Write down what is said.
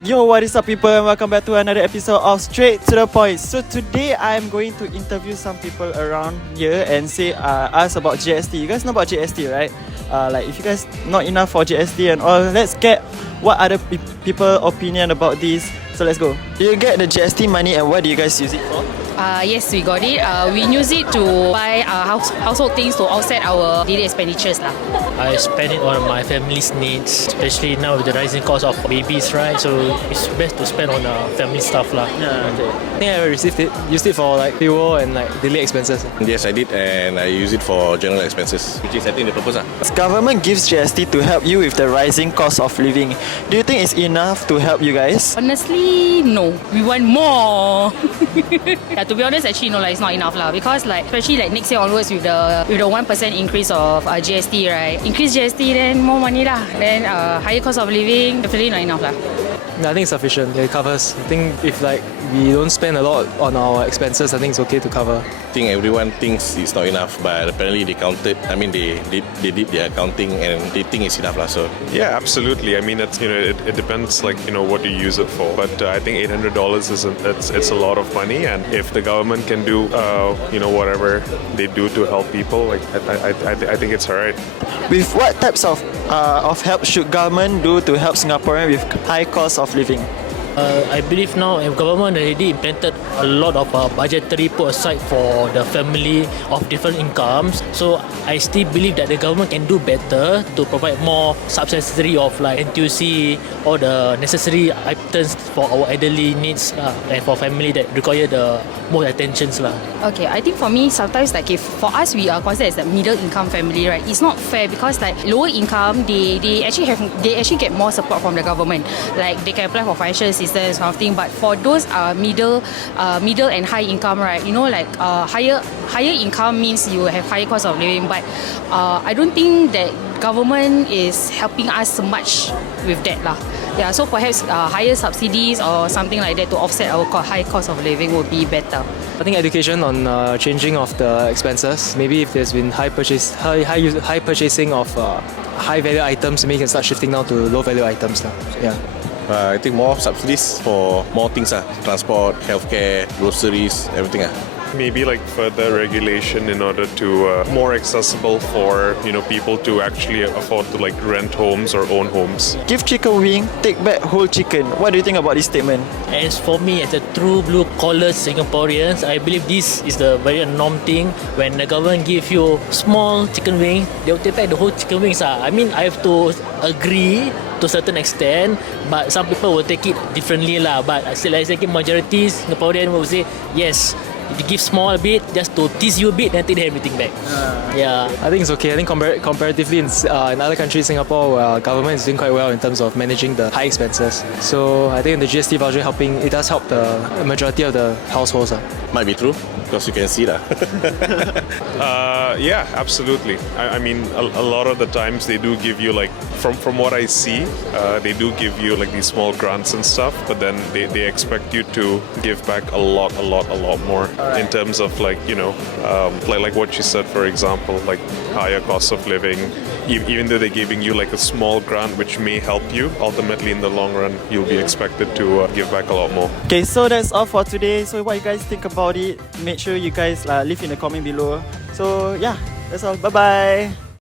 Yo, what is up people, and welcome back to another episode of Straight to the Point. So today I'm going to interview some people around here and ask about GST. You guys know about GST, right? Like if you guys not enough for GST and all, let's get what other people opinion about this. So let's go. Do you get the GST money and what do you guys use it for? Yes, we got it. We use it to buy household things to offset our daily expenditures lah. I spend it on my family's needs, especially now with the rising cost of babies, right? So it's best to spend on family stuff lah. Yeah, okay. I think I used it for like fuel and like daily expenses. Yes, I did, and I use it for general expenses, which is I think the purpose. Government gives GST to help you with the rising cost of living. Do you think it's enough to help you guys? Honestly, no. We want more. Yeah, to be honest, actually, no, like, it's not enough lah. Because like, especially like next year onwards with the 1% increase of GST, right? Increase GST, then more money lah. Then higher cost of living, definitely not enough lah. I think it's sufficient. It covers. I think if like we don't spend a lot on our expenses, I think it's okay to cover. I think everyone thinks it's not enough, but apparently they counted. I mean, they did their accounting and they think it's enough lah. So yeah, absolutely. I mean, it's it depends like what you use it for. But I think $800 it's a lot of money, and if the government can do whatever they do to help people, like I think it's alright. With what types of help should government do to help Singaporeans with high cost of living? I believe now the government already implemented a lot of budgetary put aside for the family of different incomes. So I still believe that the government can do better to provide more subsidy of like NTUC or the necessary items for our elderly needs and for family that require the more attentions lah. Okay, I think for me, sometimes like if for us we are considered as the middle income family, right? It's not fair because like lower income, they actually get more support from the government. Like they can apply for financial assistance kind of thing. But for those middle and high income, right? Like higher income means you have higher cost of living. But I don't think that government is helping us much with that lah. Yeah, so perhaps higher subsidies or something like that to offset our high cost of living would be better. I think education on changing of the expenses. Maybe if there's been high purchasing of high value items, maybe you can start shifting now to low value items lah. Yeah. I think more subsidies for more things transport, healthcare, groceries, everything Maybe like further regulation in order to more accessible for people to actually afford to like rent homes or own homes. Give chicken wing, take back whole chicken. What do you think about this statement? As for me, as a true blue collar Singaporeans, I believe this is the very norm thing. When the government give you small chicken wing, they will take back the whole chicken wings. I mean, I have to agree to a certain extent, but some people will take it differently lah. But still, I think majority Singaporean will say yes. If you give small a bit, just to tease you a bit, then take everything back. Yeah. I think it's okay. I think comparatively in other countries, Singapore government is doing quite well in terms of managing the high expenses. So I think the GST voucher it does help the majority of the households. might be true because you can see that. Yeah, absolutely. I mean, a lot of the times they do give you like, from what I see, they do give you like these small grants and stuff, but then they expect you to give back a lot more in terms of like like what you said, for example, like higher cost of living. Even though they're giving you like a small grant which may help you, ultimately in the long run you'll be expected to give back a lot more. Okay, so that's all for today. So what you guys think about it, make sure you guys leave in the comment below. So yeah, that's all. Bye bye.